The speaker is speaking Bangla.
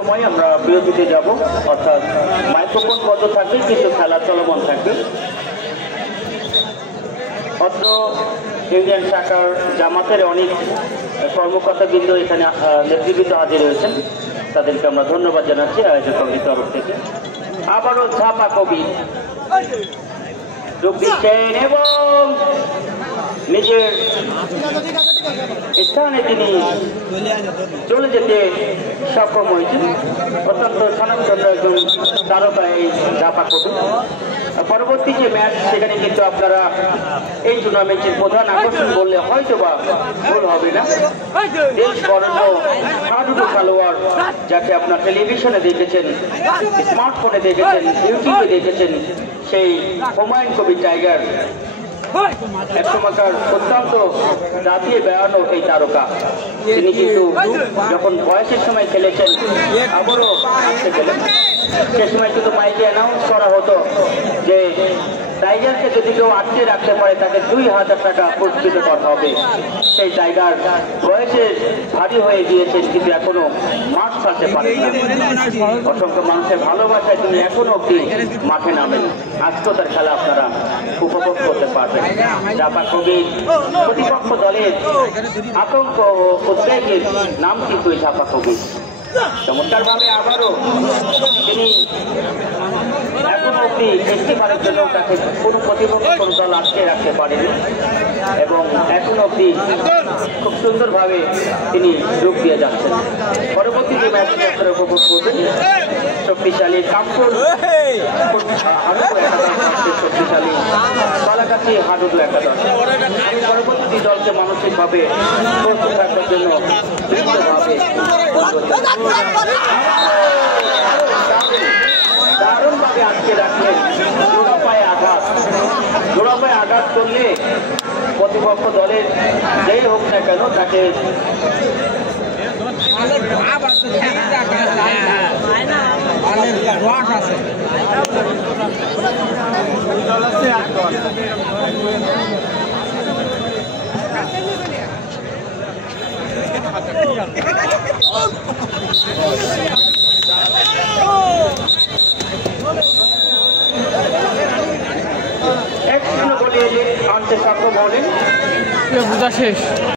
সময় আমরা বিরতিতে যাব, অর্থাৎ মাইক্রোফোন বন্ধ থাকবে কিন্তু খেলা চলমান থাকবে। অত্র ইউনিয়ন শাখার জামাতের অনেক কর্মকর্তাবৃন্দ এখানে নেতৃবৃন্দ হাজির হয়েছেন, তাদেরকে আমরা ধন্যবাদ জানাচ্ছি আয়োজক কমিটির তরফ থেকে। আবারও ঝাপা কবি যোগ দিচ্ছেন এবং নিজের স্থানে তিনি চলে যেতে সক্ষম হয়েছেন। অত্যন্ত স্বনামধন্য একজন তারকা এই ঝাপা কবি। পরবর্তী যে ম্যাচ সেখানে কিন্তু আপনারা এই টুর্নামেন্টের প্রধান আকর্ষণ বললে হয়তো বা ভুল হবে না, দেশ বরেণ্য হাডুডু খেলোয়াড়, যাকে আপনার টেলিভিশনে দেখেছেন, স্মার্টফোনে দেখেছেন, ইউটিউবে দেখেছেন, সেই হুমায়ুন কবির টাইগার, এক সময়কার অত্যন্ত জাতীয় বেড়ানো এই তারকা। তিনি কিন্তু যখন বয়সের সময় খেলেছেন আবারও আসতে গেলেন, সে সময় কিন্তু মাইকে অ্যানাউন্স করা হতো যে টাইগারকে যদি কেউ আটকে রাখতে পারে তাকে 2000 টাকা পুরস্কৃত করা হবে। সেই টাইগার বয়সে ভারী হয়ে গিয়েছেন কিন্তু এখনো মাঠ ছাড়তে পারেন না। অসংখ্য মানুষের ভালোবাসায় তিনি এখনো অব্দি মাঠে নামেন। আজকেও তার খেলা আপনারা উপভোগ করতে পারবেন। ঝাপা কবির প্রতিপক্ষ দলের আতঙ্ক ও উদ্বেগের নাম কিন্তু ঝাপা কবির। চমৎকার ভাবে আবারও তিনি এখনো অব্দি একটিবারের জন্য তাকে কোনো প্রতিপক্ষ কোনো দল আটকে রাখতে পারেনি এবং এখনো অব্দি খুব সুন্দরভাবে তিনি যোগ দিয়ে যাচ্ছেন। পরবর্তী যে ম্যাচটি আপনারা উপভোগ করবেন, শক্তিশালী কামপুর শক্তিশালী বালাকাছি হাডুডু একাদশ। আমি পরবর্তী দলকে মানসিকভাবে প্রস্তুত থাকার জন্য দারুণভাবে আটকে রাখলেন। জোড়া পায়ে আঘাত করলে প্রতিপক্ষ দলের যেই হোক না কেন তাকে এক বলে আনতে সক্ষম হলেন। বোঝা শেষ।